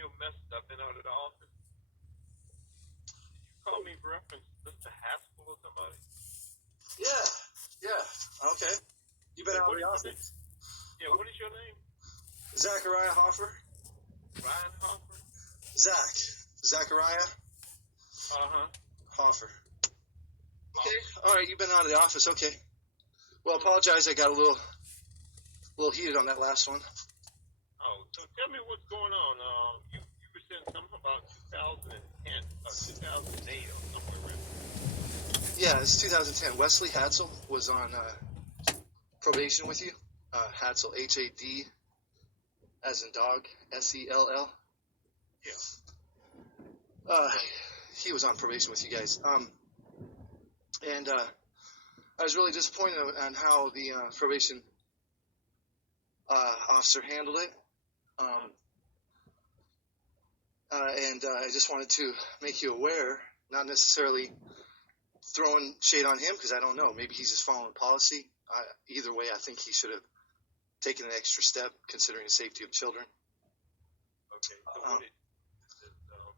still messed up and out of the office. Did you call me reference Mr. Hadsell or somebody? Yeah. Okay. You been out of the office? Yeah, what is your name? Zachariah Hoffer. Ryan Hoffer? Zachariah Hoffer. Okay. All right. You've been out of the office. Okay. Well, apologize. I got a little heated on that last one. Oh, so tell me what's going on. You were saying something about 2010, 2008 or something around. Yeah, it's 2010. Wesley Hadsell was on probation with you. Hadsell, H-A-D, as in dog, S-E-L-L. Yeah. He was on probation with you guys. And I was really disappointed on how the probation officer handled it. And I just wanted to make you aware, not necessarily throwing shade on him, because I don't know. Maybe he's just following policy. Either way, I think he should have taken an extra step, considering the safety of children. Okay. So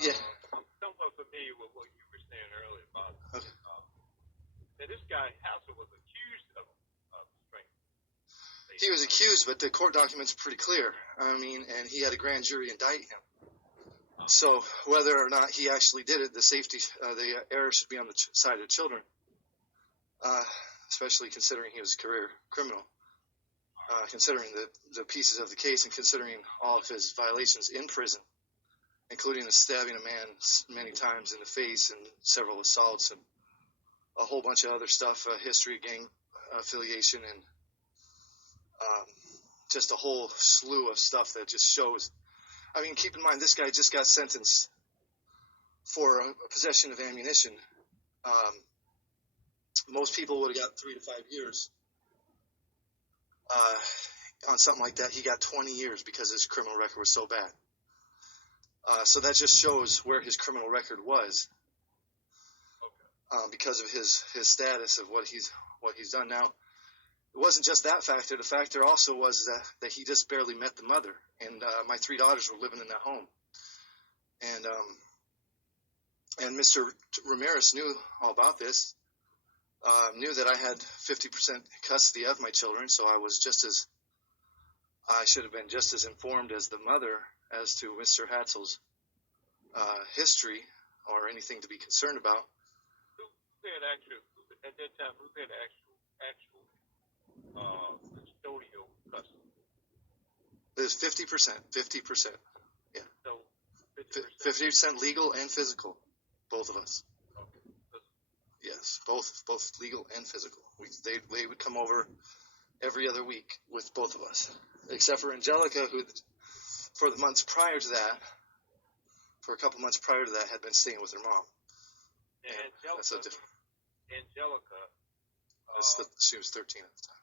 yeah. I'm somewhat familiar with what you were saying earlier about Okay. that this guy Hadsell was accused of strength. He was accused, but the court documents are pretty clear. I mean, and he had a grand jury indict him. So whether or not he actually did it, the error should be on the side of the children, especially considering he was a career criminal, considering the pieces of the case and considering all of his violations in prison, including the stabbing a man many times in the face and several assaults and a whole bunch of other stuff, history, gang affiliation, and just a whole slew of stuff that just shows. I mean, keep in mind, this guy just got sentenced for possession of ammunition. Most people would have got 3 to 5 years on something like that. He got 20 years because his criminal record was so bad. So that just shows where his criminal record was because of his status of what he's done. Now, it wasn't just that factor. The factor also was that he just barely met the mother, and my 3 daughters were living in that home. And Mr. Ramirez knew all about this, knew that I had 50% custody of my children, so I should have been just as informed as the mother as to Mr. Hadsell's history or anything to be concerned about. Who had at that time, who had actual custodial custody? It was 50%. Yeah. So 50% legal and physical, both of us. Okay. Yes, both legal and physical. They would come over every other week with both of us, except for Anjelica, who for a couple months prior to that, had been staying with her mom. Anjelica. She was 13 at the time.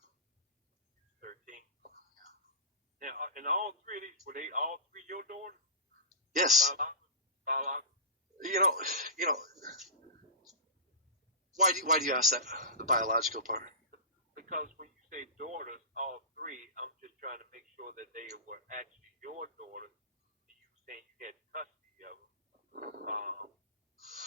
13. Now, and all 3 of these, were they all 3 your daughters? Yes. Biological? You know. Why do you ask that? The biological part. Because when you say daughters, all 3, I'm just trying to make sure that they were actually your daughters. You saying you had custody of them.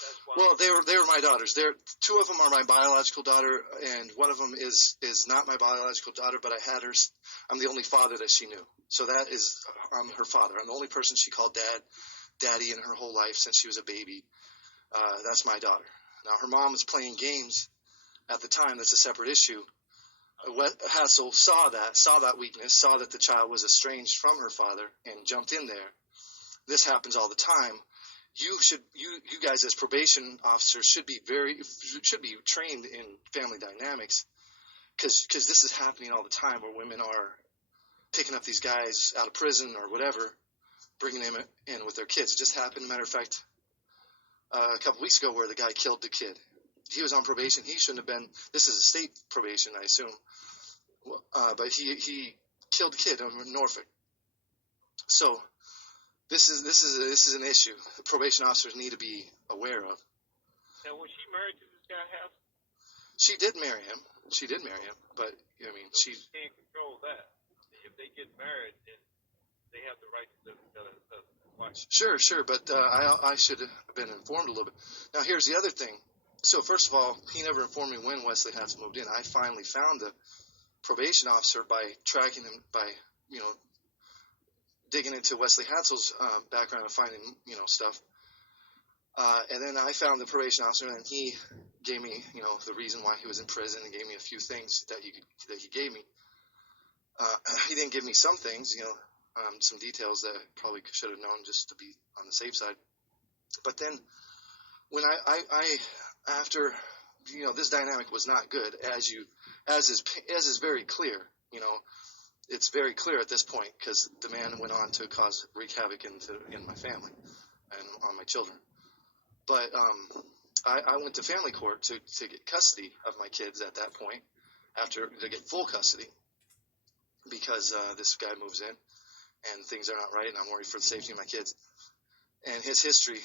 That's why. Well, they were my daughters. 2 of them are my biological daughter, and one of them is not my biological daughter, but I had her. I'm the only father that she knew. So I'm her father. I'm the only person she called daddy in her whole life since she was a baby. That's my daughter. Now, her mom was playing games at the time. That's a separate issue. Hadsell saw that weakness, saw that the child was estranged from her father, and jumped in there. This happens all the time. You guys as probation officers should be trained in family dynamics, because this is happening all the time, where women are picking up these guys out of prison or whatever, bringing them in with their kids. It just happened, matter of fact, a couple weeks ago, where the guy killed the kid. He was on probation. He shouldn't have been. This is a state probation, I assume. But he killed the kid in Norfolk. So this is an issue the probation officers need to be aware of. Now, was she married to this guy, Hadsell? She did marry him. But I mean, she can't control that. If they get married, then They have the right to live together as husband and wife. Sure, but I should have been informed a little bit. Now, here's the other thing. So, first of all, he never informed me when Wesley Hadsell moved in. I finally found the probation officer by tracking him, by, digging into Wesley Hadsell's background and finding, stuff. And then I found the probation officer, and he gave me, the reason why he was in prison, and gave me a few things that he gave me. He didn't give me some things, some details that I probably should have known just to be on the safe side. But then when I after, this dynamic was not good, as is very clear, it's very clear at this point, because the man went on to wreak havoc in my family and on my children. But I went to family court to get custody of my kids at that point, to get full custody, because this guy moves in and things are not right, and I'm worried for the safety of my kids. And his history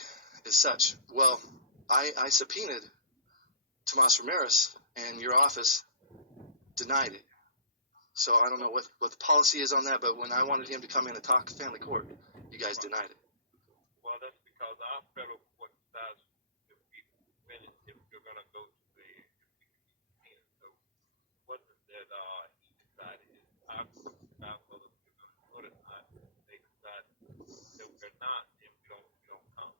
is such. Well, I subpoenaed Tomas Ramirez, and your office denied it. So I don't know what the policy is on that, but when I wanted him to come in and talk to family court, you guys denied it. Well, that's because our federal court decides if you're going to go to the subpoena. So it wasn't that he decided. Our court decided whether we're going to go or not. They decide that we're not, and we don't come.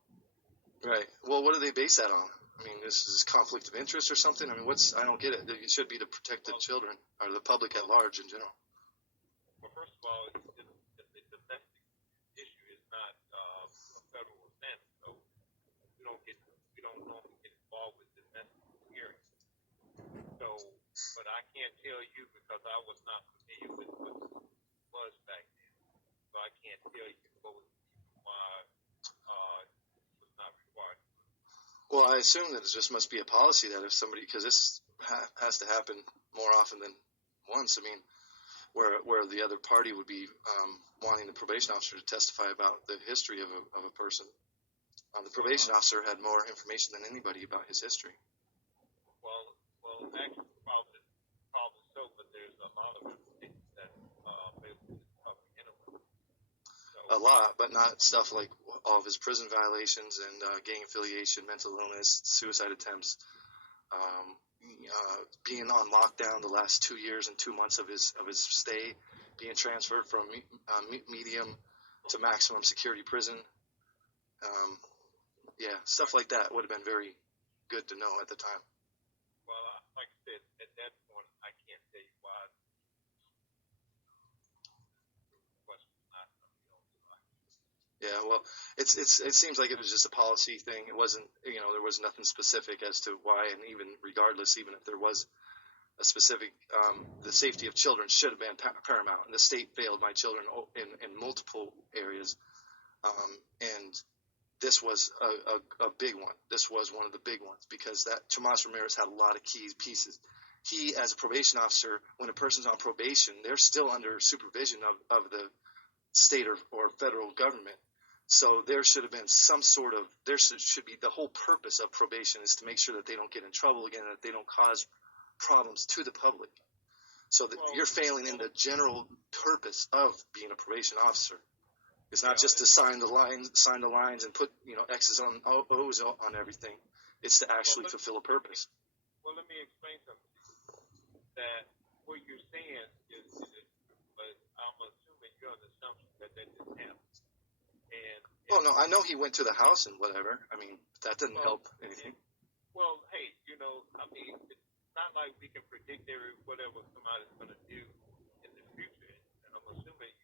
Right. Well, what do they base that on? I mean, this is conflict of interest or something? I mean, I don't get it. It should be to protect the children or the public at large in general. Well, first of all, the domestic issue is not a federal offense, so we don't normally get involved with domestic hearings. So, but I can't tell you because I was not familiar with what was back then. So I can't tell you what was the reason why it was not required. Well, I assume that it just must be a policy that if somebody, because this has to happen more often than once. I mean, where the other party would be wanting the probation officer to testify about the history of a person. The probation officer had more information than anybody about his history. Well, actually, probably so, but there's a lot of information that's available to the public anyway. A lot, but not stuff like all of his prison violations and gang affiliation, mental illness, suicide attempts, being on lockdown the last 2 years and 2 months of his stay, being transferred from medium to maximum security prison. Stuff like that would have been very good to know at the time. Well, like I said, at that point, I can't tell you why the question was not coming. Yeah, well, it seems like it was just a policy thing. It wasn't, there was nothing specific as to why, and even regardless, even if there was a specific, the safety of children should have been paramount, and the state failed my children in multiple areas, and this was a big one. This was one of the big ones, because that Tomas Ramirez had a lot of key pieces. He, as a probation officer, when a person's on probation, they're still under supervision of the state or federal government. So there should have been should be the whole purpose of probation is to make sure that they don't get in trouble again, that they don't cause problems to the public. So that you're failing in the general purpose of being a probation officer. It's not just to sign the lines and put, X's on O's on everything. It's to actually fulfill a purpose. Well, let me explain something to you. That what you're saying is but I'm assuming you're on the assumption that didn't happen. Well, no, I know he went to the house and whatever. I mean, that didn't help anything. Well, hey, I mean, it's not like we can predict whatever somebody's going to do in the future. And I'm assuming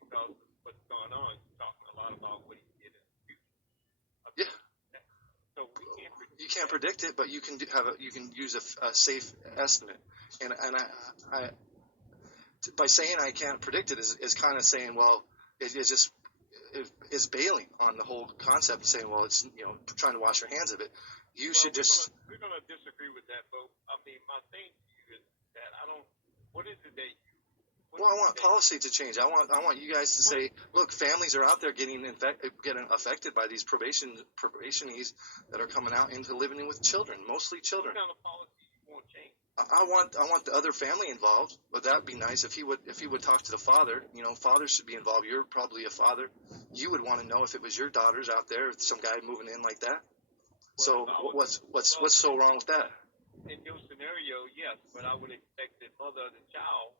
because of what's going on, you're talking a lot about what he did in the future. Yeah. So we can't predict. You can't predict it, but you can you can use a safe estimate. And I by saying I can't predict it is kind of saying, well, it is bailing on the whole concept, saying, well, it's trying to wash your hands of it. We're going to disagree with that, but I mean, my thing to you is that what is it that you? Well, I want policy to change. I want you guys to say, look, families are out there getting affected by these probationees that are coming out into living with children, mostly children. What kind of policy you want change? I want the other family involved, but that'd be nice if he would talk to the father. You know, fathers should be involved. You're probably a father. You would want to know if it was your daughters out there, some guy moving in like that. So what's so wrong with that? In your scenario, yes, but I would expect the mother of the child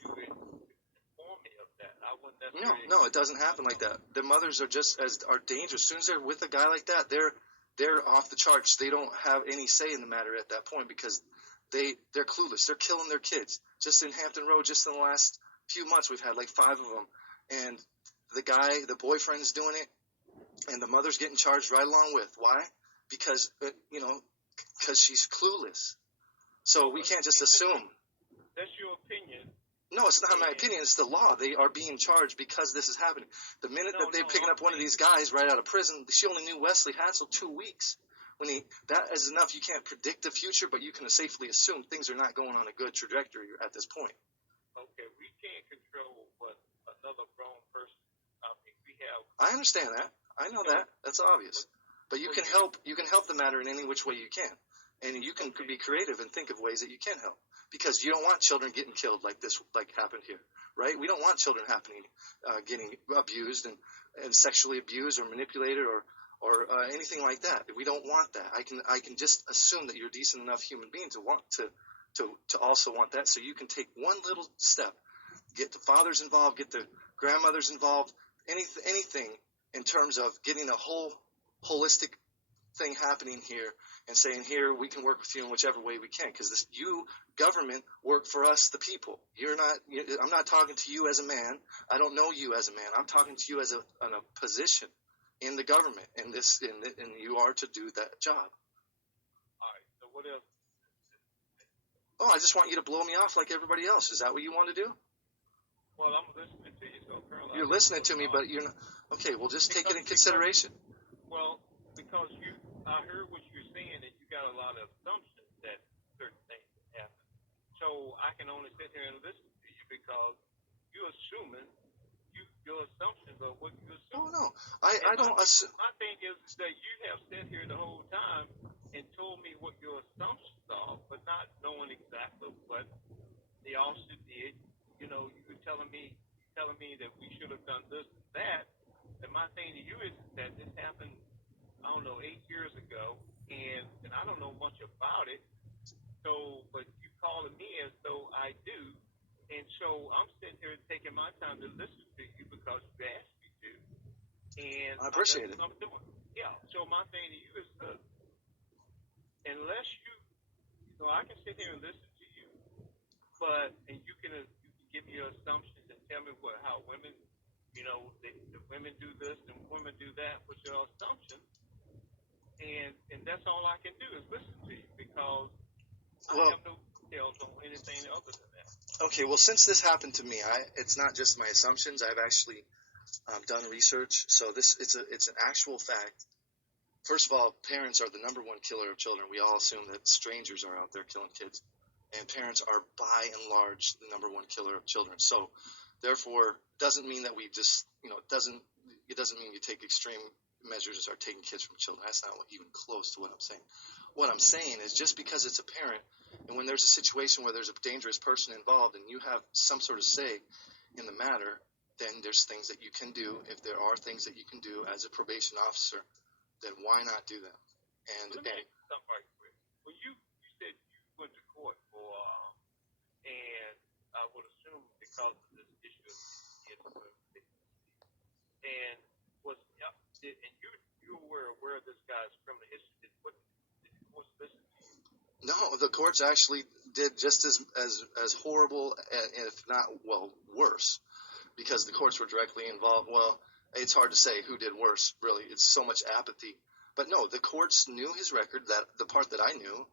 to inform me of that. I wouldn't necessarily. No, it doesn't happen like that. The mothers are dangerous. As soon as they're with a guy like that, they're off the charts. They don't have any say in the matter at that point because they're clueless. They're killing their kids. Just in Hampton Road, just in the last few months, we've had like 5 of them. And the boyfriend's doing it, and the mother's getting charged right along with. Why? Because, because she's clueless. So we can't just assume. That's your opinion. No, it's not my opinion. It's the law. They are being charged because this is happening. The minute that they're picking up one of these guys right out of prison, she only knew Wesley Hadsell 2 weeks. That is enough. You can't predict the future, but you can safely assume things are not going on a good trajectory at this point. Okay, we can't control what another grown person. I understand that. I know that. That's obvious. But you can help. You can help the matter in any which way you can, and you can be creative and think of ways that you can help. Because you don't want children getting killed like this, like happened here, right? We don't want children getting abused and sexually abused or manipulated or anything like that. We don't want that. I can just assume that you're a decent enough human being to want to also want that. So you can take one little step, get the fathers involved, get the grandmothers involved, anything in terms of getting a whole holistic thing happening here and saying, here, we can work with you in whichever way we can, because you government work for us, the people. I'm not talking to you as a man. I don't know you as a man. I'm talking to you as a position in the government, and you are to do that job. All right. So what else? Oh, I just want you to blow me off like everybody else. Is that what you want to do? Well, I'm listening to you, so apparently you're listening to me, but you're not. Okay, well, just take it in consideration. Because I heard what you're saying, and you got a lot of assumptions that certain things happen. So I can only sit here and listen to you because you're assuming your assumptions of what you assume. No, I don't assume. My thing is that you have sat here the whole time and told me what your assumptions are, but not knowing exactly what the officer did. You were telling me that we should have done this and that. And my thing to you is that this happened, 8 years ago, and I don't know much about it. So, but you calling me as though I do, and so I'm sitting here taking my time to listen to you because you asked me to. And I appreciate it. That's what I'm doing. Yeah. So my thing to you is, unless I can sit here and listen to you, and you can give me your assumptions and tell me how women, the women do this and women do that with your assumptions. And that's all I can do is listen to you because I have no details on anything other than that. Okay, well, since this happened to me, it's not just my assumptions. I've actually done research, so it's an actual fact. First of all, parents are the number one killer of children. We all assume that strangers are out there killing kids, and parents are by and large the number one killer of children. So, therefore, doesn't mean that we just it doesn't mean you take extreme measures and start taking kids from children. That's not even close to what I'm saying. What I'm saying is just because it's a parent, and when there's a situation where there's a dangerous person involved and you have some sort of say in the matter, then there's things that you can do. If there are things that you can do as a probation officer, then why not do them? Let me ask you something right quick. Well, you said you went to court for, and I would assume because of this issue of and you were aware of this guy's criminal history. Did the courts listen to you? No, the courts actually did just as horrible, if not worse, because the courts were directly involved. Well, it's hard to say who did worse. Really, it's so much apathy. But no, the courts knew his record, that the part that I knew.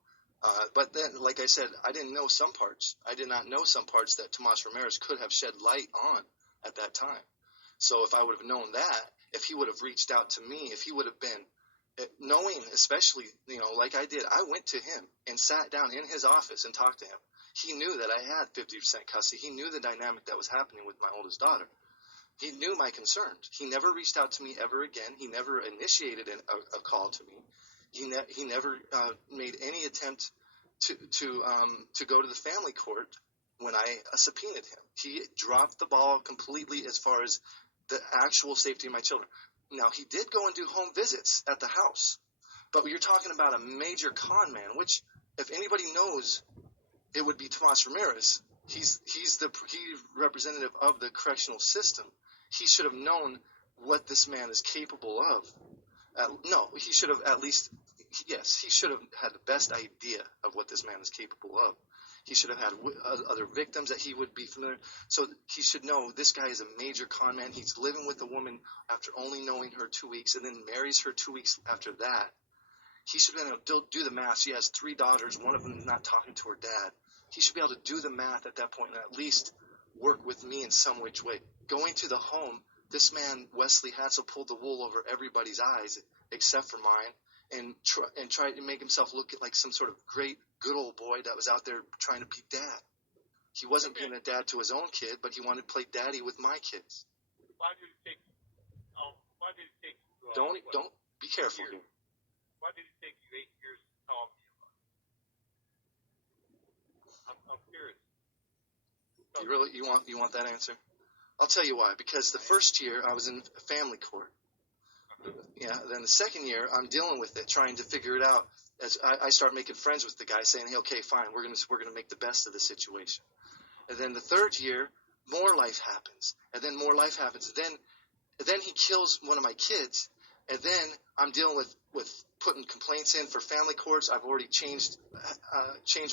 But then, like I said, I didn't know some parts. I did not know some parts that Tomas Ramirez could have shed light on at that time. So if I would have known that, if he would have reached out to me, if he would have been knowing, especially, like I did, I went to him and sat down in his office and talked to him. He knew that I had 50% custody. He knew the dynamic that was happening with my oldest daughter. He knew my concerns. He never reached out to me ever again. He never initiated a call to me. He never made any attempt to go to the family court when I subpoenaed him. He dropped the ball completely as far as the actual safety of my children. Now, he did go and do home visits at the house, but you're talking about a major con man, which, if anybody knows, it would be Tomas Ramirez. He's the representative of the correctional system. He should have known what this man is capable of. No, he should have at least, yes, he should have had the best idea of what this man is capable of. He should have had other victims that he would be familiar. So he should know this guy is a major con man. He's living with a woman after only knowing her 2 weeks, and then marries her 2 weeks after that. He should have been able to do the math. She has 3 daughters. One of them is not talking to her dad. He should be able to do the math at that point and at least work with me in some which way. Going to the home, this man, Wesley Hadsell, pulled the wool over everybody's eyes except for mine, and tried to make himself look like some sort of great, good old boy that was out there trying to be dad. He wasn't being a dad to his own kid, but he wanted to play daddy with my kids. Why did it take? Why did it take? Don't be careful here. Why did it take you 8 years to call me about it? I'm curious. You want that answer? I'll tell you why. Because the first year I was in family court. Yeah. Then the second year I'm dealing with it, trying to figure it out. As I start making friends with the guy, saying, "Hey, okay, fine, we're gonna make the best of the situation." And then the third year, more life happens, and then more life happens. And then he kills one of my kids, and then I'm dealing with putting complaints in for family courts. I've already changed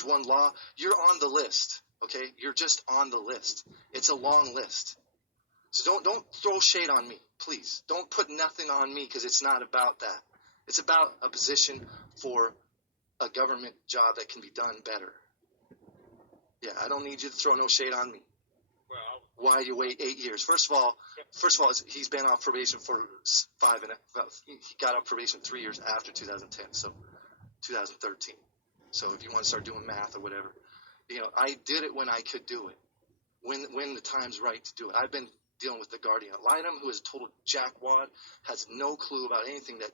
one law. You're on the list, okay? You're just on the list. It's a long list. So don't throw shade on me, please. Don't put nothing on me, because it's not about that. It's about a position for a government job that can be done better. Yeah, I don't need you to throw no shade on me. Well, why you wait 8 years? First of all, he's been off probation for he got off probation 3 years after 2010, so 2013. So if you want to start doing math or whatever, I did it when I could do it, when the time's right to do it. I've been dealing with the guardian ad litem, who is a total jackwad, has no clue about anything. That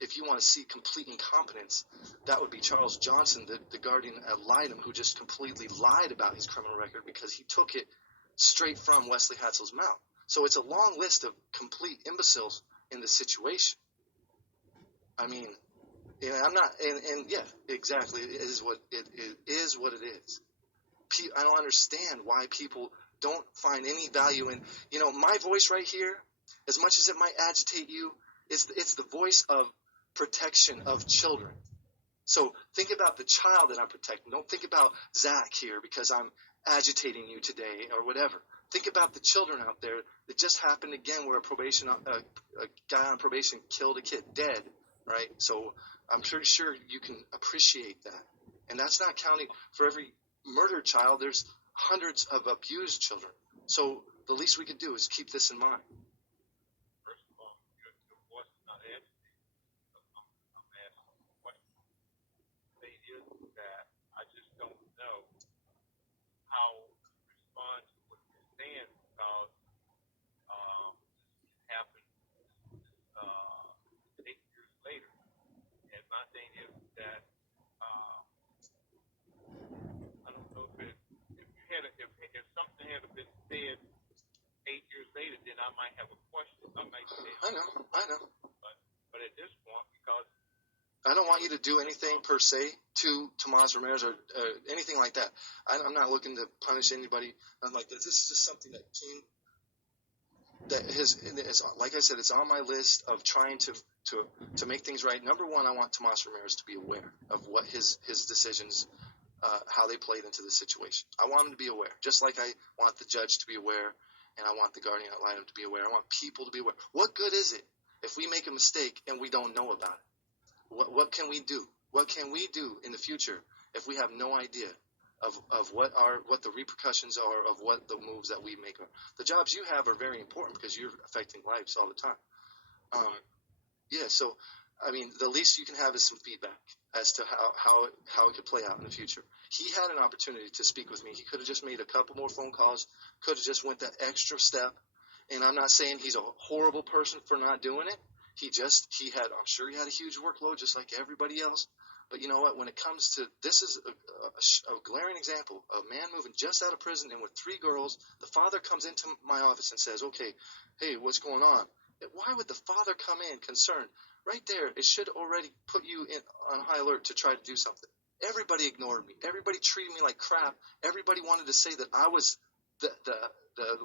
if you want to see complete incompetence, that would be Charles Johnson, the guardian ad litem, who just completely lied about his criminal record because he took it straight from Wesley Hadsell's mouth. So it's a long list of complete imbeciles in this situation. I mean, I'm not, and yeah, exactly, it is what it is. What it is. I don't understand why people don't find any value in, my voice right here, as much as it might agitate you, it's the voice of protection of children. So think about the child that I'm protecting. Don't think about Zach here because I'm agitating you today or whatever. Think about the children out there. It just happened again where a guy on probation killed a kid, dead, right? So I'm pretty sure you can appreciate that. And that's not counting for every murdered child. There's hundreds of abused children. So the least we could do is keep this in mind. First of all, your voice is not agitated. I'm asking a question. The thing is that I just don't know how to respond to what you're saying, because this happened 8 years later. And my thing is that I don't know if something had been said 8 years later, then I might have a question. I might say, I know. But at this point, because I don't want you to do anything per se to Tomas Ramirez or anything like that. I'm not looking to punish anybody. I'm like this. This is just something that came. Like I said, it's on my list of trying to make things right. Number one, I want Tomas Ramirez to be aware of what his decisions, how they played into the situation. I want him to be aware, just like I want the judge to be aware, and I want the guardian ad litem to be aware. I want people to be aware. What good is it if we make a mistake and we don't know about it? What can we do? What can we do in the future if we have no idea of what the repercussions are of what the moves that we make are? The jobs you have are very important because you're affecting lives all the time. Yeah, so I mean, the least you can have is some feedback as to how it could play out in the future. He had an opportunity to speak with me. He could have just made a couple more phone calls, could have just went that extra step. And I'm not saying he's a horrible person for not doing it. I'm sure he had a huge workload just like everybody else. But you know what? When it comes to this, is a glaring example. A man moving just out of prison and with 3 girls. The father comes into my office and says, "Okay, hey, what's going on?" Why would the father come in concerned? Right there, it should already put you on high alert to try to do something. Everybody ignored me. Everybody treated me like crap. Everybody wanted to say that I was the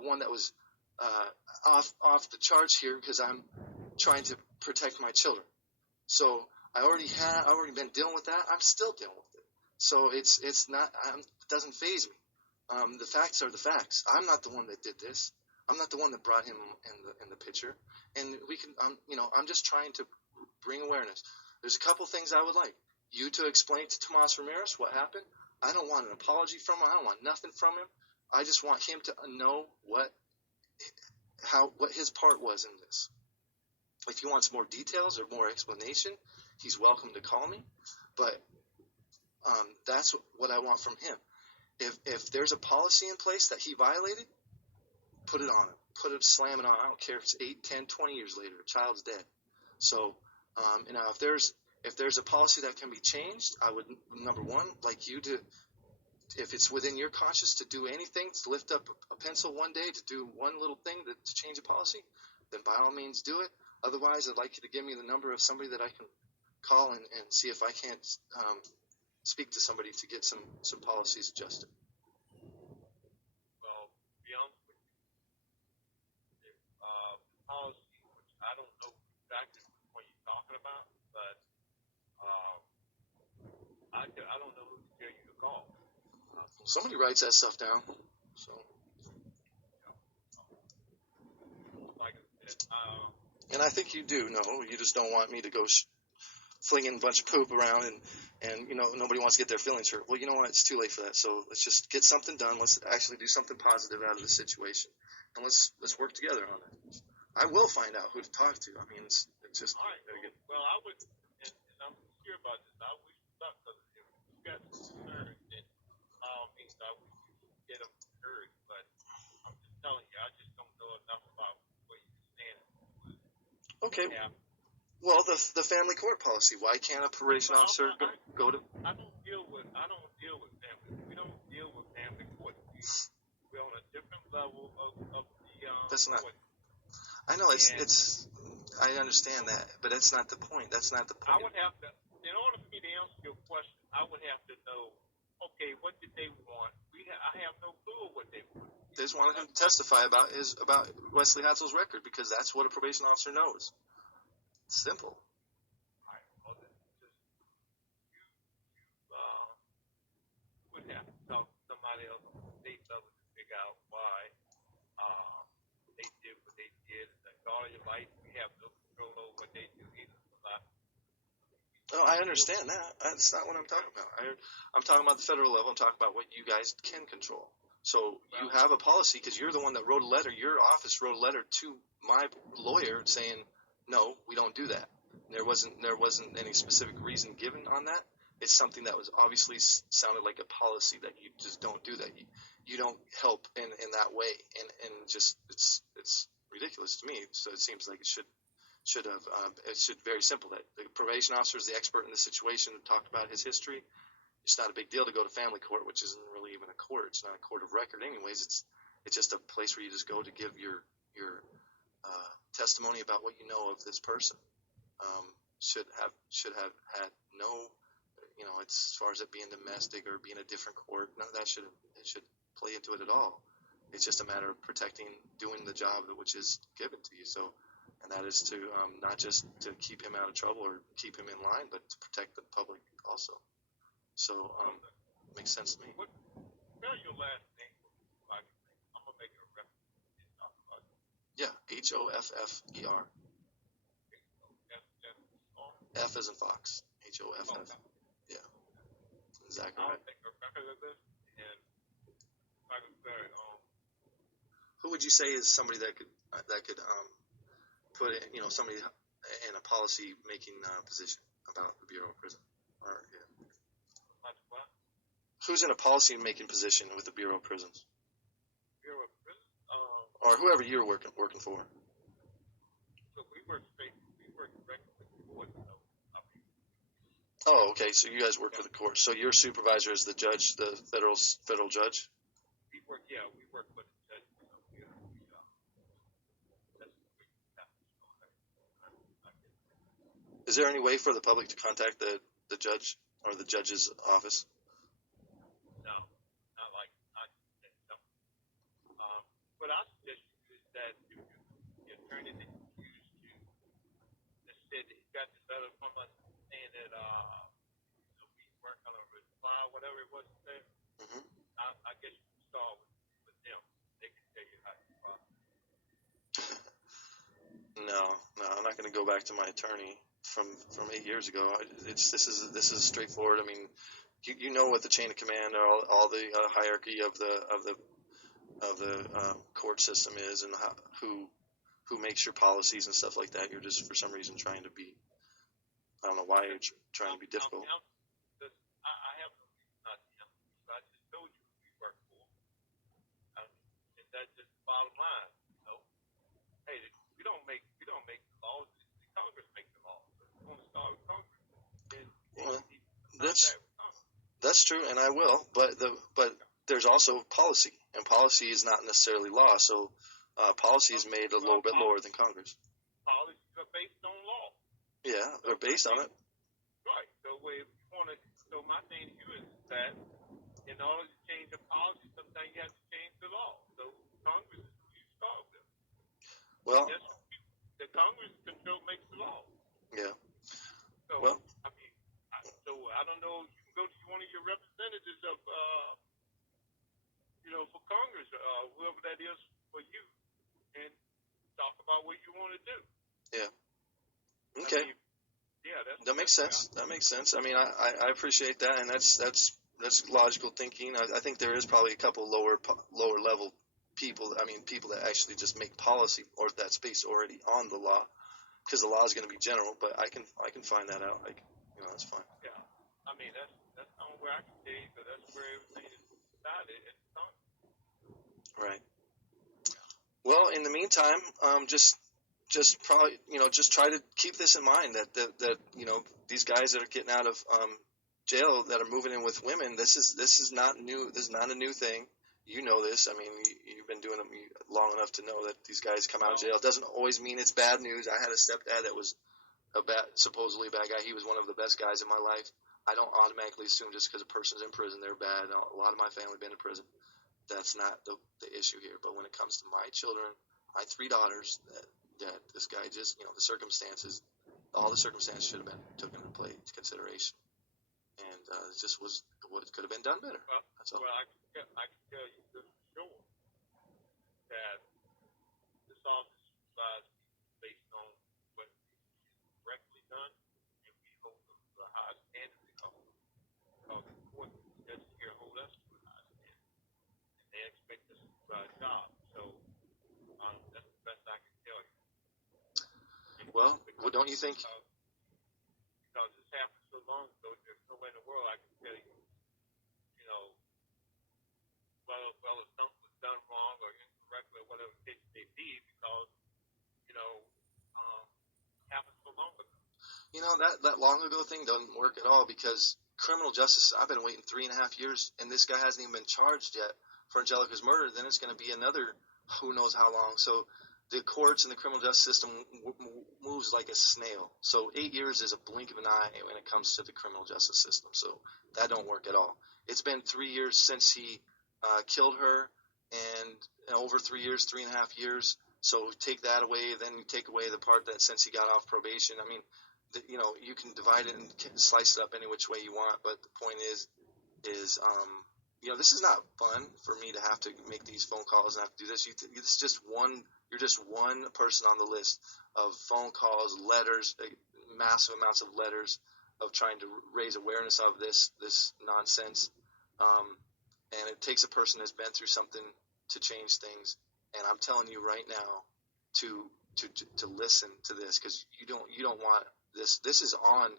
one that was off the charge here because I'm trying to protect my children. So I already been dealing with that. I'm still dealing with it. So it's not. It doesn't faze me. The facts are the facts. I'm not the one that did this. I'm not the one that brought him in the picture. And we can. I'm just trying to bring awareness. There's a couple things I would like you to explain to Tomas Ramirez what happened. I don't want an apology from him. I don't want nothing from him. I just want him to know what his part was in this. If he wants more details or more explanation, he's welcome to call me. But that's what I want from him. If there's a policy in place that he violated, put it on him. Slam it on. I don't care if it's 8, 10, 20 years later. A child's dead. So, if there's a policy that can be changed, I would, number one, like you to, if it's within your conscience to do anything, to lift up a pencil one day to do one little thing to change a policy, then by all means do it. Otherwise, I'd like you to give me the number of somebody that I can call and see if I can't speak to somebody to get some policies adjusted. Well, to be honest with you, policy, which I don't know exactly what you're talking about, but I don't know who to tell you to call. Somebody writes that stuff down. So. Like I said, and I think you do know. You just don't want me to go flinging a bunch of poop around and nobody wants to get their feelings hurt. Well, you know what? It's too late for that. So let's just get something done. Let's actually do something positive out of the situation, and let's work together on it. I will find out who to talk to. I mean, it's just. All right. Well, I would, and I'm sincere about this. I wish you luck, because if you got concerns, then all means I wish you get them heard. But I'm just telling you, I just don't know enough about what you stand. Okay. Yeah. Well, the family court policy. Why can't a probation officer go to? I don't deal with family. We don't deal with family court. We're on a different level of the That's not. court. I know it's. I understand that, but that's not the point. That's not the point. I would have to, in order for me to answer your question, I would have to know. Okay, what did they want? I have no clue what they want. They just wanted him to testify about Wesley Hadsell's record because that's what a probation officer knows. Simple. All right. Well, you would have to talk to somebody else on the state level to figure out why they did what they did. Like all your life, we have no control over what they do either. Oh, I understand that. That's not what I'm talking about. I'm talking about the federal level. I'm talking about what you guys can control. So you have a policy because you're the one that wrote a letter. Your office wrote a letter to my lawyer saying, no, we don't do that. There wasn't any specific reason given on that. It's something that was obviously sounded like a policy that you just don't do that. You don't help in that way, and just it's ridiculous to me. So it seems like it should have. It's very simple that the probation officer is the expert in the situation and talked about his history. It's not a big deal to go to family court, which isn't really even a court. It's not a court of record, anyways. It's just a place where you just go to give your testimony about what you know of this person. Should have had no, it's as far as it being domestic or being a different court, none of that should play into it at all. It's just a matter of doing the job which is given to you. So, and that is to not just to keep him out of trouble or keep him in line, but to protect the public also. So, it makes sense to me. Spell your last name. I'm gonna make it a reference. Yeah, Hoffer. F as in Fox. Hoff. Yeah. Exactly I'll right. take a record of this, and like I said, who would you say is somebody that could put in, somebody in a policy making position about the Bureau of Prison? Or what? Who's in a policy making position with the Bureau of Prisons? Bureau of Prison? Or whoever you're working for. So we work directly with the court. So, Oh, okay. So you guys work for the court. So your supervisor is the judge, the federal judge. We work for the judge. That's the way we have to go. I get it. Is there any way for the public to contact the judge or the judge's office? No, not like not no. What I suggest you do is that if the attorney that you used to that said that he got the letter from us saying that we weren't gonna reply, whatever it was he said, Mm-hmm. I guess you can start with them. They can tell you how you file. No, I'm not going to go back to my attorney from 8 years ago. This is straightforward. I mean, you know what the chain of command or all the hierarchy of the court system is, and who makes your policies and stuff like that. You're just for some reason trying to be. I don't know why you're trying to be difficult. I have no reason not to help you. I just told you who we work for. And that's just the bottom line. Hey, we don't make the laws. The Congress makes the laws. So if you want to start with Congress, then Well, you contact with Congress. that's true, and I will. But there's also policy, and policy is not necessarily law. So policy is made a little bit lower than Congress. Policies are based on law. Yeah, they're based on it. Right. So if you want to, so my thing to you is that in order to change a policy, sometimes you have to change the law. So Congress is who you start with. Well, the Congress control makes the law. yeah. So Well, I mean, I don't know. You can go to one of your representatives of, for Congress, whoever that is for you, and talk about what you want to do. Yeah. Okay. I mean, yeah, that makes sense. That makes sense. I mean, I appreciate that, and that's logical thinking. I think there is probably a couple lower level people. I mean, people that actually just make policy or that's based already on the law, because the law is going to be general. But I can find that out. That's fine. Yeah. I mean, that's not where I can tell you, because that's where everything is decided at the time. Right. Well, in the meantime, just probably just try to keep this in mind that these guys that are getting out of jail that are moving in with women, this is not new. This is not a new thing. You know this. I mean, you've been doing them long enough to know that these guys come out of jail. It doesn't always mean it's bad news. I had a stepdad that was supposedly a bad guy. He was one of the best guys in my life. I don't automatically assume just because a person's in prison they're bad. A lot of my family been in prison. That's not the issue here. But when it comes to my children, my 3 daughters, that this guy just, all the circumstances should have been taken into consideration. And it just was what could have been done better. Well, that's all. Well, I can tell you this for sure that this office decides based on what is correctly done, and we hold them to a high standard because the court just here hold us to a high standard, and they expect us to do our job. So that's the best I can tell you. Well, don't you think? Because this happened so long ago, there's no way in the world I can tell you, well, if something was done wrong or incorrectly or whatever the case may be, because, it happened so long ago. That long ago thing doesn't work at all, because criminal justice, I've been waiting 3.5 years, and this guy hasn't even been charged yet for Anjelica's murder. Then it's going to be another who knows how long. So the courts and the criminal justice system moves like a snail. So 8 years is a blink of an eye when it comes to the criminal justice system. So that don't work at all. It's been 3 years since he killed her, and over 3 years, 3.5 years. So take that away, then you take away the part that since he got off probation. I mean, you can divide it and slice it up any which way you want. But the point is this is not fun for me to have to make these phone calls and have to do this. This is just one. You're just one person on the list of phone calls, letters, massive amounts of letters of trying to raise awareness of this nonsense. And it takes a person that's been through something to change things. And I'm telling you right now to listen to this, because you don't want this. This is on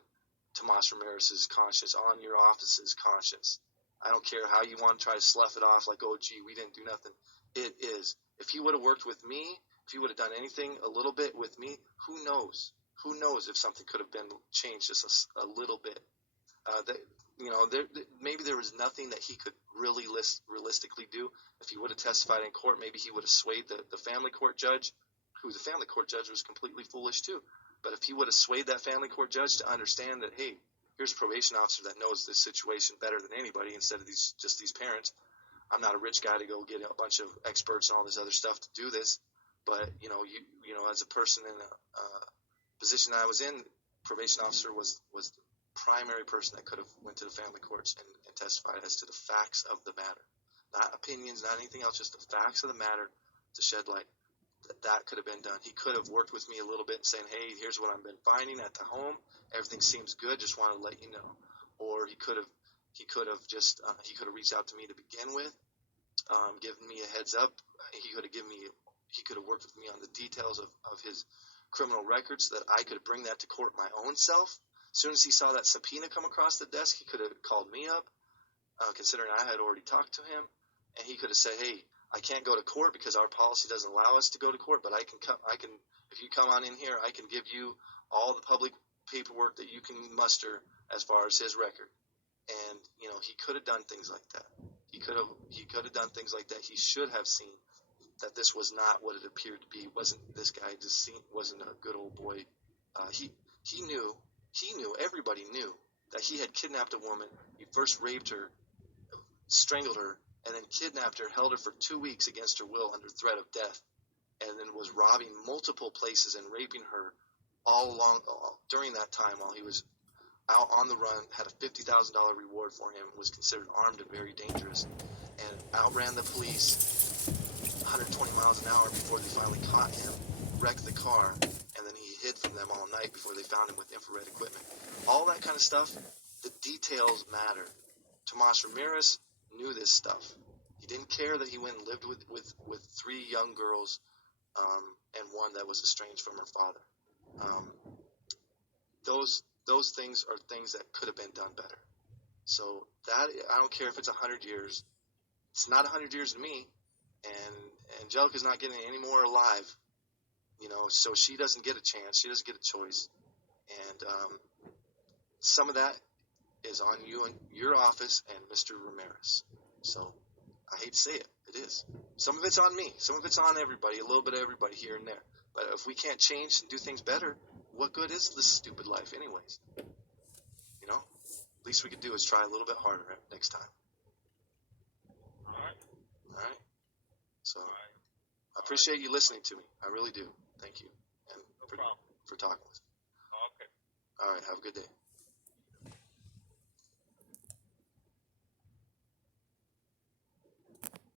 Tomas Ramirez's conscience, on your office's conscience. I don't care how you want to try to slough it off like, oh, gee, we didn't do nothing. It is. If he would have worked with me, if he would have done anything a little bit with me, who knows? Who knows if something could have been changed just a little bit. Maybe there was nothing that he could really realistically do. If he would have testified in court, maybe he would have swayed the family court judge, who the family court judge was completely foolish too. But if he would have swayed that family court judge to understand that, hey, here's a probation officer that knows this situation better than anybody, instead of these parents. I'm not a rich guy to go get a bunch of experts and all this other stuff to do this. But as a person in a position I was in, probation officer was the primary person that could have went to the family courts and testified as to the facts of the matter, not opinions, not anything else, just the facts of the matter to shed light. That could have been done. He could have worked with me a little bit and saying, hey, here's what I've been finding at the home. Everything seems good. Just want to let you know. Or he could have reached out to me to begin with, given me a heads up. He could have worked with me on the details of his criminal records so that I could bring that to court my own self. As soon as he saw that subpoena come across the desk, he could have called me up, considering I had already talked to him, and he could have said, hey, I can't go to court because our policy doesn't allow us to go to court, but I can, if you come on in here, I can give you all the public paperwork that you can muster as far as his record. And, he could have done things like that. He could have done things like that. He should have seen that this was not what it appeared to be. This guy wasn't a good old boy. He knew, everybody knew that he had kidnapped a woman. He first raped her, strangled her, and then kidnapped her, held her for 2 weeks against her will under threat of death, and then was robbing multiple places and raping her during that time while he was out on the run, had a $50,000 reward for him, was considered armed and very dangerous, and outran the police 120 miles an hour before they finally caught him, wrecked the car, and then he hid from them all night before they found him with infrared equipment. All that kind of stuff, the details matter. Tomas Ramirez knew this stuff. He didn't care that he went and lived with 3 young girls and one that was estranged from her father. Those things are things that could have been done better. So that, I don't care if it's 100 years. It's not 100 years to me, and Anjelica's not getting any more alive, so she doesn't get a chance. She doesn't get a choice. And some of that is on you and your office and Mr. Ramirez. So I hate to say it. It is. Some of it's on me. Some of it's on everybody, a little bit of everybody here and there. But if we can't change and do things better, what good is this stupid life anyways? Least we could do is try a little bit harder next time. All right. So I appreciate you listening to me. I really do. Thank you. And no problem. for talking with me. Okay. All right. Have a good day.